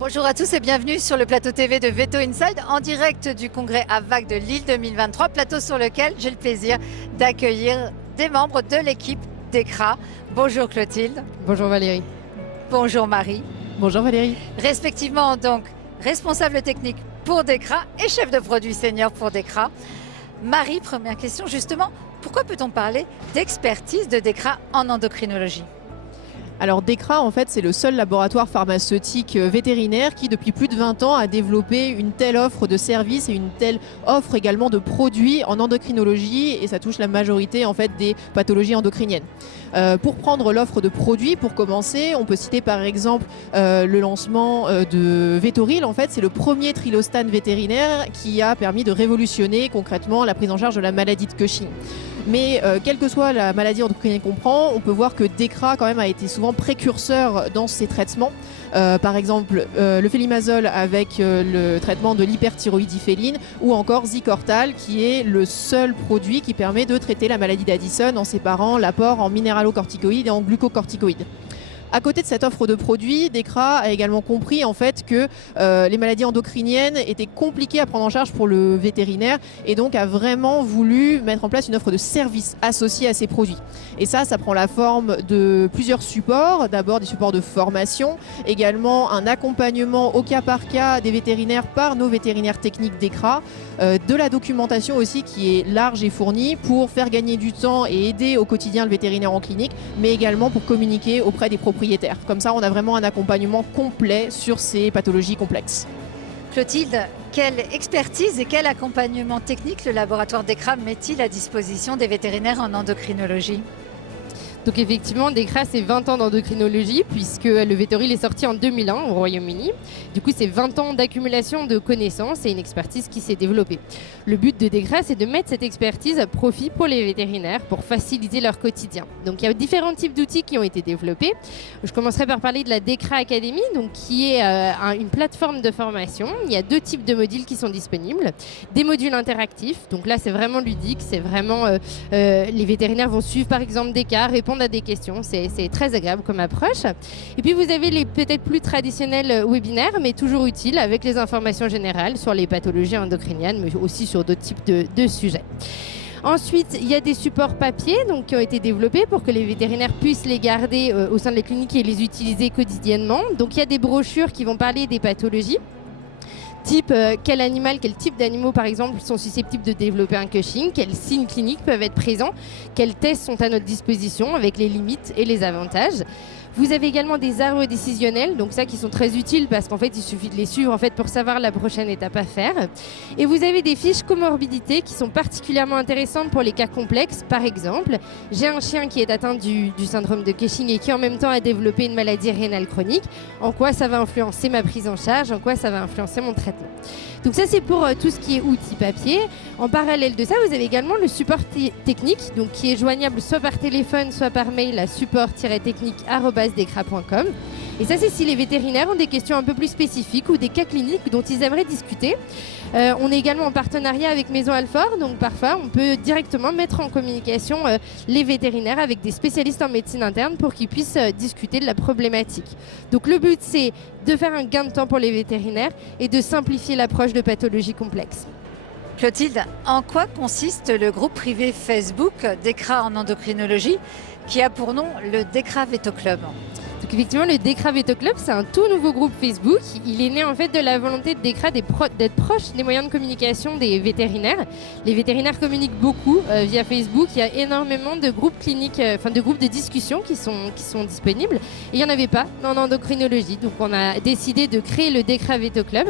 Bonjour à tous et bienvenue sur le plateau TV de Veto Inside en direct du congrès AVAC de Lille 2023, plateau sur lequel j'ai le plaisir d'accueillir des membres de l'équipe DEKRA. Bonjour Clotilde. Bonjour Valérie. Bonjour Marie. Bonjour Valérie. Respectivement donc responsable technique pour DEKRA et chef de produit senior pour DEKRA. Marie, première question justement, pourquoi peut-on parler d'expertise de DEKRA en endocrinologie ? Alors DEKRA, en fait, c'est le seul laboratoire pharmaceutique vétérinaire qui, depuis plus de 20 ans, a développé une telle offre de services et une telle offre également de produits en endocrinologie, et ça touche la majorité en fait des pathologies endocriniennes. Pour prendre l'offre de produits, pour commencer, on peut citer par exemple le lancement de Vétoril. En fait, c'est le premier trilostane vétérinaire qui a permis de révolutionner concrètement la prise en charge de la maladie de Cushing. Mais quelle que soit la maladie endocrinienne qu'on prend, on peut voir que DEKRA quand même a été souvent précurseur dans ces traitements. Par exemple, le félimazole avec le traitement de l'hyperthyroïdie féline, ou encore Zicortal qui est le seul produit qui permet de traiter la maladie d'Addison en séparant l'apport en minéralocorticoïdes et en glucocorticoïdes. À côté de cette offre de produits, DEKRA a également compris en fait que les maladies endocriniennes étaient compliquées à prendre en charge pour le vétérinaire, et donc a vraiment voulu mettre en place une offre de services associée à ces produits. Et ça prend la forme de plusieurs supports. D'abord des supports de formation, également un accompagnement au cas par cas des vétérinaires par nos vétérinaires techniques DEKRA, de la documentation aussi qui est large et fournie pour faire gagner du temps et aider au quotidien le vétérinaire en clinique, mais également pour communiquer auprès des propriétaires. Comme ça, on a vraiment un accompagnement complet sur ces pathologies complexes. Clotilde, quelle expertise et quel accompagnement technique le laboratoire DEKRA met-il à disposition des vétérinaires en endocrinologie ? Donc effectivement, DEKRA, c'est 20 ans d'endocrinologie, puisque le Vétoril est sorti en 2001 au Royaume-Uni. Du coup, c'est 20 ans d'accumulation de connaissances et une expertise qui s'est développée. Le but de DEKRA, c'est de mettre cette expertise à profit pour les vétérinaires, pour faciliter leur quotidien. Donc il y a différents types d'outils qui ont été développés. Je commencerai par parler de la DEKRA Academy, donc, qui est une plateforme de formation. Il y a 2 types de modules qui sont disponibles. Des modules interactifs, donc là c'est vraiment ludique, c'est vraiment les vétérinaires vont suivre par exemple des cas, répondre à des questions, c'est très agréable comme approche. Et puis vous avez les peut-être plus traditionnels webinaires, mais toujours utiles, avec les informations générales sur les pathologies endocriniennes, mais aussi sur d'autres types de sujets. Ensuite, il y a des supports papier donc, qui ont été développés pour que les vétérinaires puissent les garder au sein de la clinique et les utiliser quotidiennement. Donc il y a des brochures qui vont parler des pathologies, type quel type d'animaux par exemple sont susceptibles de développer un Cushing, quels signes cliniques peuvent être présents, quels tests sont à notre disposition avec les limites et les avantages. Vous avez également des arbres décisionnels, donc ça qui sont très utiles parce qu'en fait il suffit de les suivre en fait pour savoir la prochaine étape à faire. Et vous avez des fiches comorbidité qui sont particulièrement intéressantes pour les cas complexes. Par exemple, j'ai un chien qui est atteint du syndrome de Cushing et qui en même temps a développé une maladie rénale chronique. En quoi ça va influencer ma prise en charge, en quoi ça va influencer mon traitement. Donc ça c'est pour tout ce qui est outils papier. En parallèle de ça, vous avez également le support technique, donc qui est joignable soit par téléphone, soit par mail à support-technique@dekra.com. Et ça, c'est si les vétérinaires ont des questions un peu plus spécifiques ou des cas cliniques dont ils aimeraient discuter. On est également en partenariat avec Maison Alfort, donc parfois on peut directement mettre en communication les vétérinaires avec des spécialistes en médecine interne pour qu'ils puissent discuter de la problématique. Donc le but, c'est de faire un gain de temps pour les vétérinaires et de simplifier l'approche de pathologies complexes. Clotilde, en quoi consiste le groupe privé Facebook DEKRA en endocrinologie qui a pour nom le DEKRA Veto Club ? Donc effectivement, le DEKRA Veto Club, c'est un tout nouveau groupe Facebook. Il est né en fait de la volonté de DEKRA d'être proche des moyens de communication des vétérinaires. Les vétérinaires communiquent beaucoup via Facebook. Il y a énormément de groupes cliniques, de groupes de discussion qui sont disponibles. Et il n'y en avait pas en endocrinologie. Donc on a décidé de créer le DEKRA Veto Club.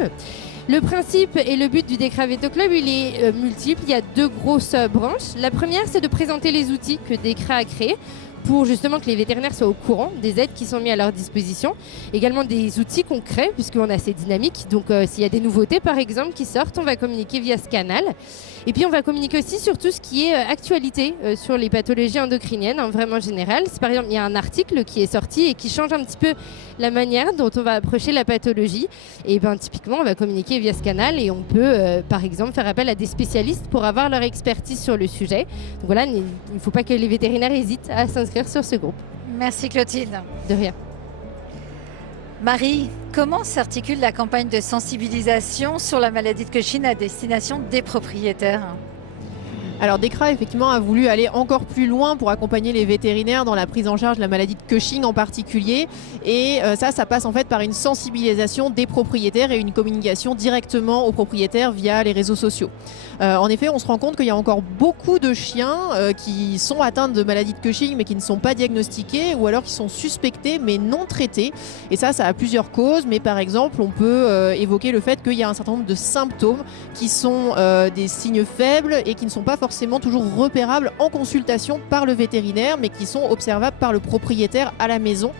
Le principe et le but du DEKRA Veto Club, il est multiple. Il y a 2 grosses branches. La première, c'est de présenter les outils que DEKRA a créés pour justement que les vétérinaires soient au courant des aides qui sont mises à leur disposition. Également des outils concrets, puisqu'on a ces dynamiques. Donc s'il y a des nouveautés par exemple qui sortent, on va communiquer via ce canal. Et puis on va communiquer aussi sur tout ce qui est actualité sur les pathologies endocriniennes, vraiment générales. Si par exemple il y a un article qui est sorti et qui change un petit peu la manière dont on va approcher la pathologie, et ben typiquement on va communiquer via ce canal et on peut par exemple faire appel à des spécialistes pour avoir leur expertise sur le sujet. Donc voilà, il ne faut pas que les vétérinaires hésitent à s'inscrire sur ce groupe. Merci Clotilde. De rien. Marie, comment s'articule la campagne de sensibilisation sur la maladie de Cushing à destination des propriétaires ? Alors DECRA effectivement a voulu aller encore plus loin pour accompagner les vétérinaires dans la prise en charge de la maladie de Cushing en particulier, et ça passe en fait par une sensibilisation des propriétaires et une communication directement aux propriétaires via les réseaux sociaux. En effet, on se rend compte qu'il y a encore beaucoup de chiens qui sont atteints de maladie de Cushing mais qui ne sont pas diagnostiqués, ou alors qui sont suspectés mais non traités, et ça a plusieurs causes, mais par exemple on peut évoquer le fait qu'il y a un certain nombre de symptômes qui sont des signes faibles et qui ne sont pas forcément toujours repérables en consultation par le vétérinaire, mais qui sont observables par le propriétaire à la maison.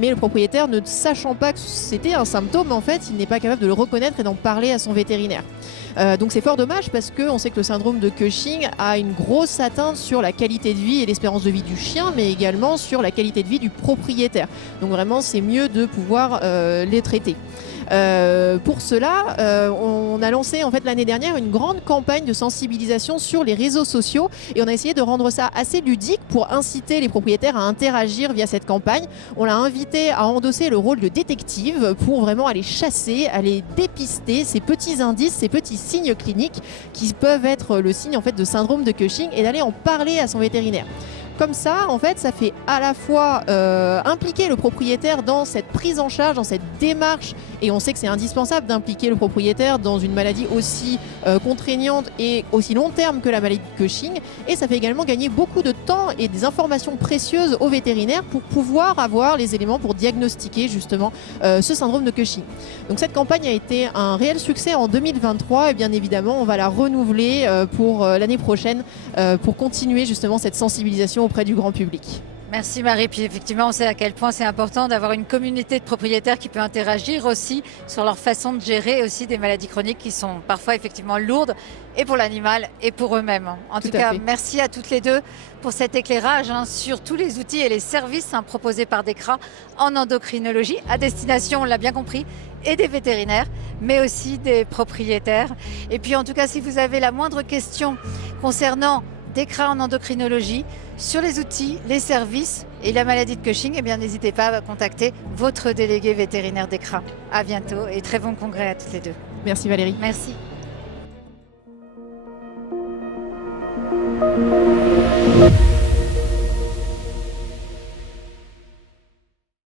Mais le propriétaire, ne sachant pas que c'était un symptôme, en fait, il n'est pas capable de le reconnaître et d'en parler à son vétérinaire. Donc c'est fort dommage, parce qu'on sait que le syndrome de Cushing a une grosse atteinte sur la qualité de vie et l'espérance de vie du chien, mais également sur la qualité de vie du propriétaire. Donc vraiment, c'est mieux de pouvoir les traiter. Pour cela, on a lancé en fait l'année dernière une grande campagne de sensibilisation sur les réseaux sociaux, et on a essayé de rendre ça assez ludique pour inciter les propriétaires à interagir via cette campagne. On l'a invité à endosser le rôle de détective pour vraiment aller chasser, aller dépister ces petits indices, ces petits signes cliniques qui peuvent être le signe en fait de syndrome de Cushing, et d'aller en parler à son vétérinaire. Comme ça, en fait, ça fait à la fois impliquer le propriétaire dans cette prise en charge, dans cette démarche, et on sait que c'est indispensable d'impliquer le propriétaire dans une maladie aussi contraignante et aussi long terme que la maladie de Cushing, et ça fait également gagner beaucoup de temps et des informations précieuses aux vétérinaires pour pouvoir avoir les éléments pour diagnostiquer justement ce syndrome de Cushing. Donc cette campagne a été un réel succès en 2023, et bien évidemment on va la renouveler pour l'année prochaine pour continuer justement cette sensibilisation auprès du grand public. Merci Marie. Puis effectivement, on sait à quel point c'est important d'avoir une communauté de propriétaires qui peut interagir aussi sur leur façon de gérer aussi des maladies chroniques qui sont parfois effectivement lourdes, et pour l'animal et pour eux-mêmes. En tout cas, merci à toutes les deux pour cet éclairage sur tous les outils et les services proposés par DECRA en endocrinologie à destination, on l'a bien compris, et des vétérinaires, mais aussi des propriétaires. Et puis en tout cas, si vous avez la moindre question concernant DECRA en endocrinologie, sur les outils, les services et la maladie de Cushing, eh bien n'hésitez pas à contacter votre délégué vétérinaire DECRA. À bientôt et très bon congrès à toutes les deux. Merci Valérie. Merci.